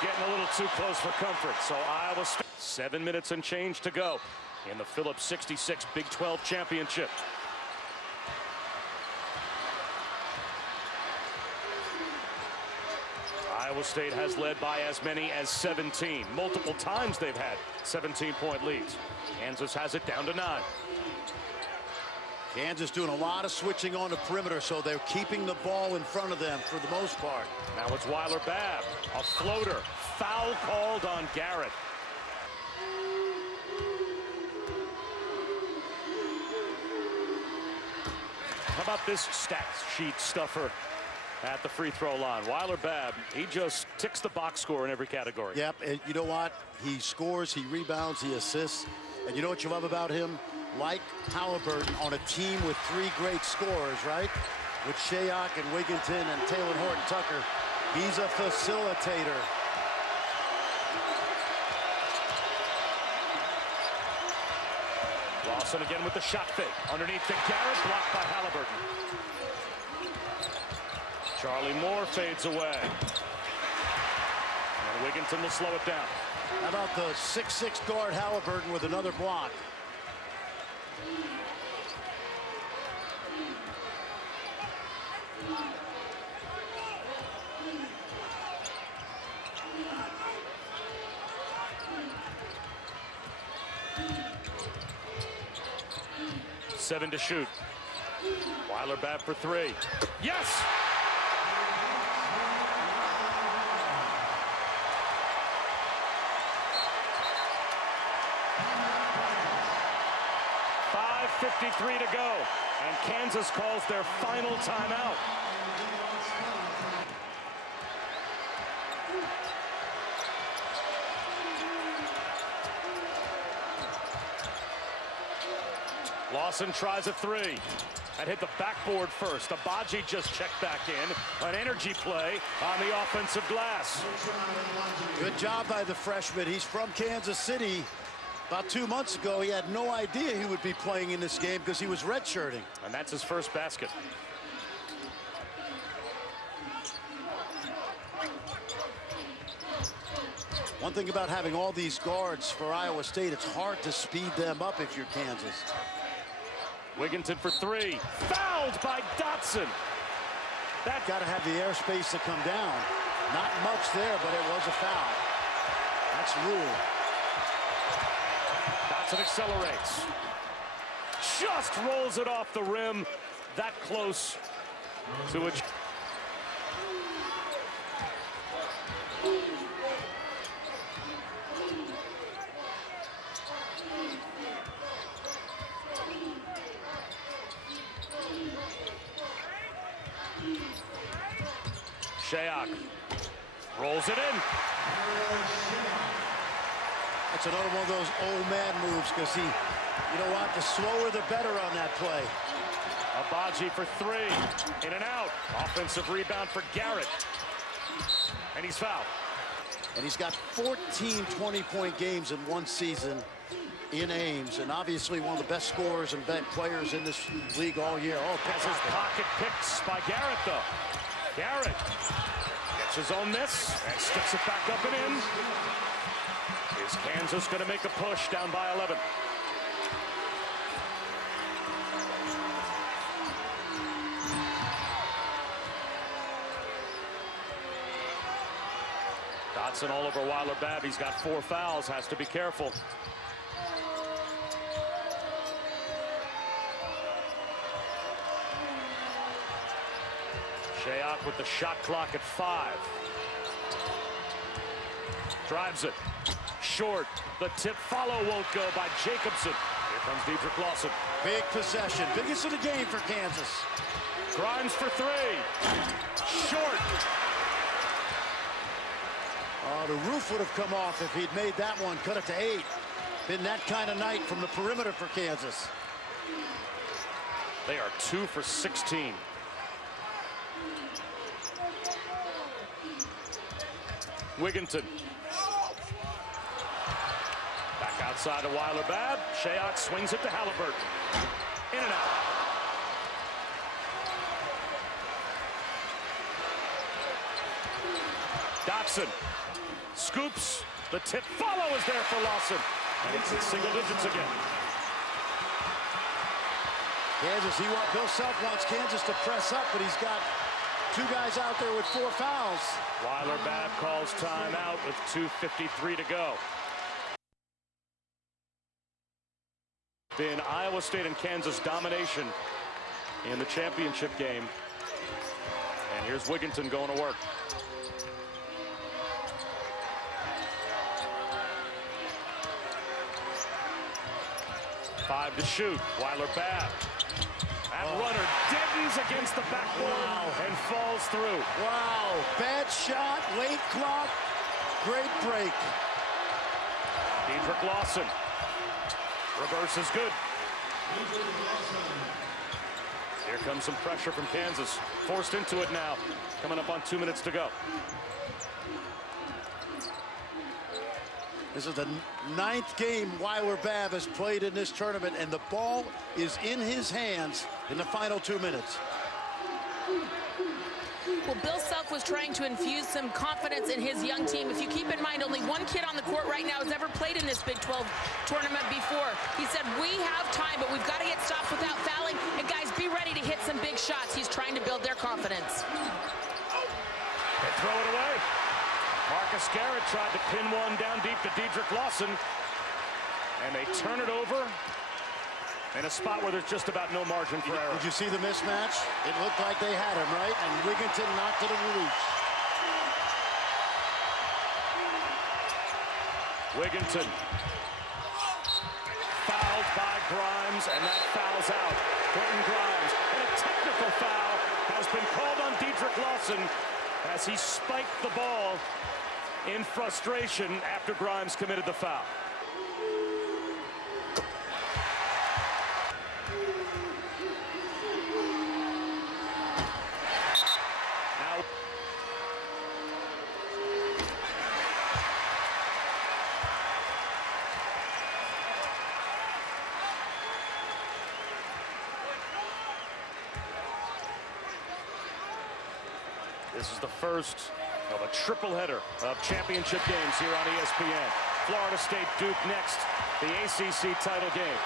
Getting a little too close for comfort. So Iowa State, 7 minutes and change to go in the Phillips 66 Big 12 Championship. Iowa State has led by as many as 17. Multiple times they've had 17-point leads. Kansas has it down to 9. Kansas doing a lot of switching on the perimeter, so they're keeping the ball in front of them for the most part. Now it's Weiler-Babb, a floater. Foul called on Garrett. How about this stat sheet stuffer at the free throw line? Weiler-Babb, he just ticks the box score in every category. Yep, and you know what? He scores, he rebounds, he assists. And you know what you love about him? Like Halliburton, on a team with 3 great scorers, right? With Shayok and Wigginton and Talen Horton-Tucker, he's a facilitator. Lawson again with the shot fake. Underneath to Garrett, blocked by Halliburton. Charlie Moore fades away. And Wigginton will slow it down. How about the 6'6" guard Halliburton with another block? Seven to shoot. Weiler-Babb for 3. Yes! .53 to go, and Kansas calls their final timeout. Lawson tries a three. That hit the backboard first. Agbaji just checked back in. An energy play on the offensive glass. Good job by the freshman. He's from Kansas City. About 2 months ago, he had no idea he would be playing in this game because he was redshirting. And that's his first basket. One thing about having all these guards for Iowa State, it's hard to speed them up if you're Kansas. Wigginton for three. Fouled by Dotson. That got to have the airspace to come down. Not much there, but it was a foul. That's rule. Dotson accelerates. Just rolls it off the rim. That close to it. Shayok rolls it in. That's another one of those old man moves because you know what, the slower the better on that play. Agbaji for three, in and out. Offensive rebound for Garrett. And he's fouled. And he's got 14 20-point games in one season in Ames, and obviously one of the best scorers and best players in this league all year. Oh, has his pocket picked by Garrett, though. Garrett gets his own miss and sticks it back up and in. Is Kansas going to make a push down by 11? Dotson all over Weiler-Babb. He's got 4 fouls, has to be careful. Shayok with the shot clock at 5. Drives it. Short. The tip follow won't go by Jacobson. Here comes Dedric Lawson. Big possession. Biggest of the game for Kansas. Grimes for 3. Short. Oh, the roof would have come off if he'd made that one. Cut it to 8. Been that kind of night from the perimeter for Kansas. They are 2 for 16. Wigginton. Back outside to Weiler-Babb. Shayok swings it to Halliburton. In and out. Dotson scoops. The tip follow is there for Lawson. And it's in single digits again. Kansas, Bill Self wants Kansas to press up, but he's got 2 guys out there with 4 fouls. Weiler-Babb calls timeout with 2:53 to go. Been Iowa State and Kansas domination in the championship game. And here's Wigginton going to work. Five to shoot. Weiler-Babb. That runner deadens against the backboard and falls through. Wow, bad shot, late clock, great break. Dedric Lawson. Reverse is good. Here comes some pressure from Kansas. Forced into it now. Coming up on 2 minutes to go. This is the 9th game Weiler-Babb has played in this tournament, and the ball is in his hands in the final 2 minutes. Well, Bill Self was trying to infuse some confidence in his young team. If you keep in mind, only 1 kid on the court right now has ever played in this Big 12 tournament before. He said, we have time, but we've got to get stops without fouling. And guys, be ready to hit some big shots. He's trying to build their confidence. They throw it away. Marcus Garrett tried to pin one down deep to Dedric Lawson. And they turn it over in a spot where there's just about no margin for error. Did you see the mismatch? It looked like they had him, right? And Wigginton knocked it loose. Wigginton. Fouled by Grimes, and that fouls out Quentin Grimes. And a technical foul has been called on Dedric Lawson as he spiked the ball in frustration after Grimes committed the foul. This is the first of a triple header of championship games here on ESPN. Florida State Duke next, the ACC title game.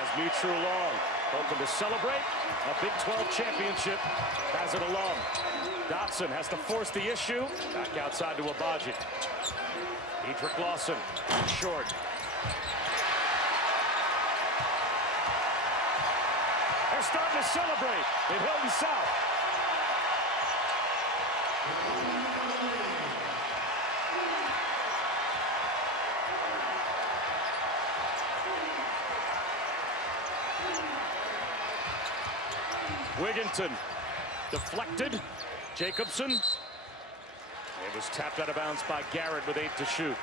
As Mitru Long hoping to celebrate a Big 12 championship as an alum. Dotson has to force the issue. Back outside to Agbaji. Dedric Lawson, short. They're starting to celebrate in Hilton South. Wigginton deflected. Jacobson. It was tapped out of bounds by Garrett with 8 to shoot.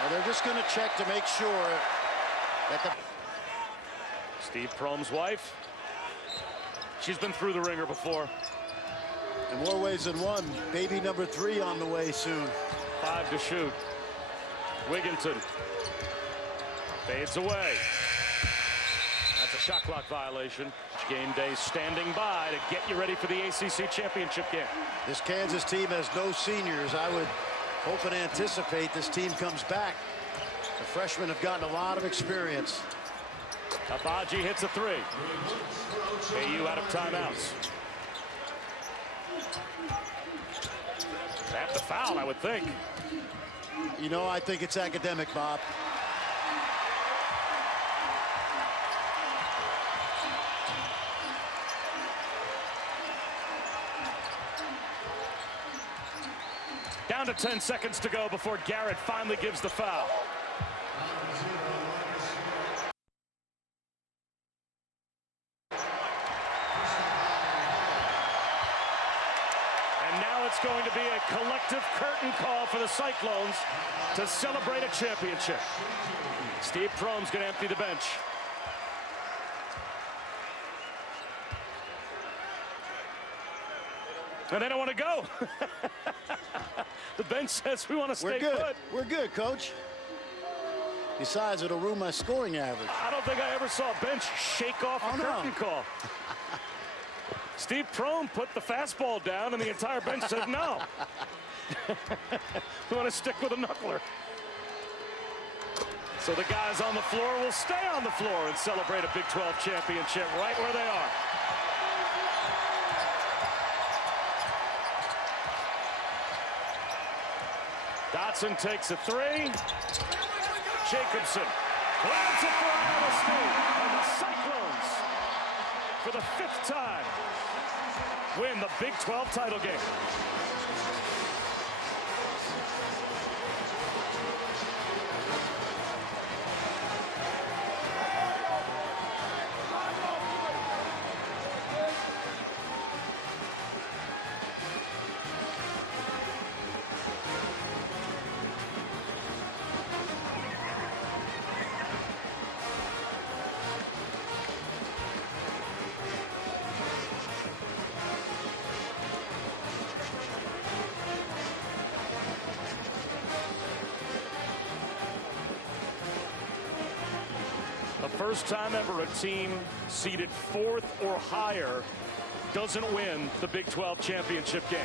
Well, they're just going to check to make sure that the... Steve Prohm's wife. She's been through the ringer before. In more ways than one. Baby number 3 on the way soon. 5 to shoot. Wigginton fades away. That's a shot clock violation. Game day standing by to get you ready for the ACC championship game. This Kansas team has no seniors. I would hope and anticipate this team comes back. The freshmen have gotten a lot of experience. Agbaji hits a 3. KU out of timeouts. They have to foul, I would think. You know, I think it's academic, Bob. Down to 10 seconds to go before Garrett finally gives the foul. It's going to be a collective curtain call for the Cyclones to celebrate a championship. Steve Prohm's going to empty the bench. And they don't want to go. The bench says we want to stay put. We're good, Coach. Besides, it'll ruin my scoring average. I don't think I ever saw a bench shake off a curtain call. Steve Prohm put the fastball down, and the entire bench said no. We want to stick with a knuckler. So the guys on the floor will stay on the floor and celebrate a Big 12 championship right where they are. Dotson takes a 3. Jacobson grabs it for Iowa State, and the Cyclones, for the 5th time, win the Big 12 title game. The first time ever a team seeded 4th or higher doesn't win the Big 12 championship game.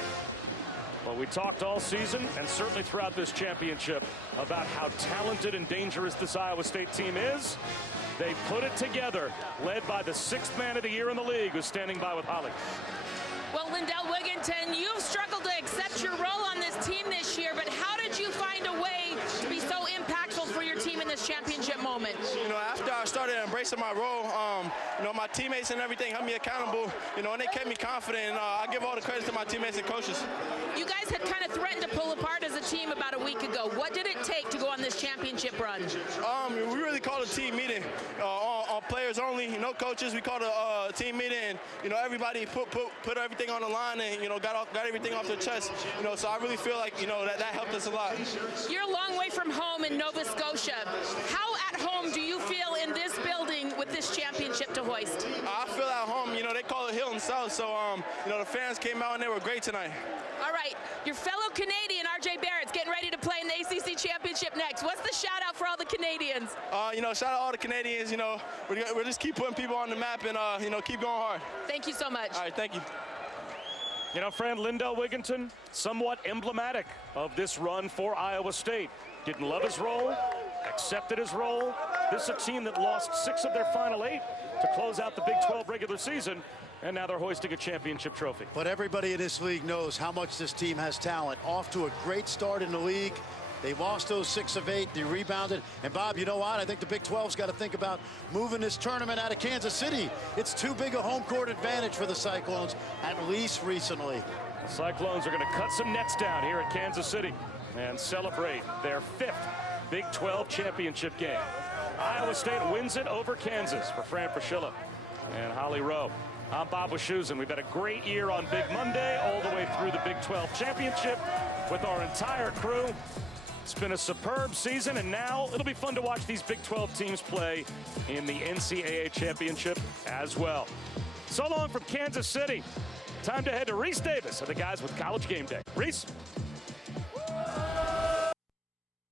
Well, we talked all season and certainly throughout this championship about how talented and dangerous this Iowa State team is. They put it together, led by the 6th man of the year in the league, who's standing by with Holly. Well, Lindell, Wigginton, you've struggled to accept your role on this team this year, but how did you find a way to be so impactful for your team in this championship moment? You know, after I started embracing my role, you know, my teammates and everything held me accountable, you know, and they kept me confident, and I give all the credit to my teammates and coaches. You guys had kind of threatened to pull apart as a team about a week ago. What did it take to go on this championship run? We really called a team meeting on players only, you know, coaches. We called a team meeting, and, you know, everybody put everything on the line and, you know, got everything off their chest. You know, so I really feel like, you know, that helped us a lot. You're a long way from home in Nova Scotia. How at home do you feel in this building with this championship to hoist? I feel at home. You know, they call it Hilton South, So, you know, the fans came out and they were great tonight. All right, your fellow Canadian, RJ Barrett's getting ready to play in the ACC Championship next. What's the shout out for all the Canadians? You know, shout out all the Canadians. You know, we're just keep putting people on the map and, you know, keep going hard. Thank you so much. All right, thank you. You know, friend, Lindell Wigginton, somewhat emblematic of this run for Iowa State. Didn't love his role, accepted his role. This is a team that lost 6 of their final 8 to close out the Big 12 regular season, and now they're hoisting a championship trophy. But everybody in this league knows how much this team has talent. Off to a great start in the league. They lost those 6 of 8. They rebounded. And, Bob, you know what? I think the Big 12's got to think about moving this tournament out of Kansas City. It's too big a home court advantage for the Cyclones, at least recently. The Cyclones are going to cut some nets down here at Kansas City and celebrate their 5th Big 12 championship game. Iowa State wins it over Kansas. For Fran Fraschilla and Holly Rowe, I'm Bob Wischusen. We've had a great year on Big Monday all the way through the Big 12 championship with our entire crew. It's been a superb season, and now it'll be fun to watch these Big 12 teams play in the NCAA championship as well. So long from Kansas City. Time to head to Reese Davis and the guys with College Game Day. Reese?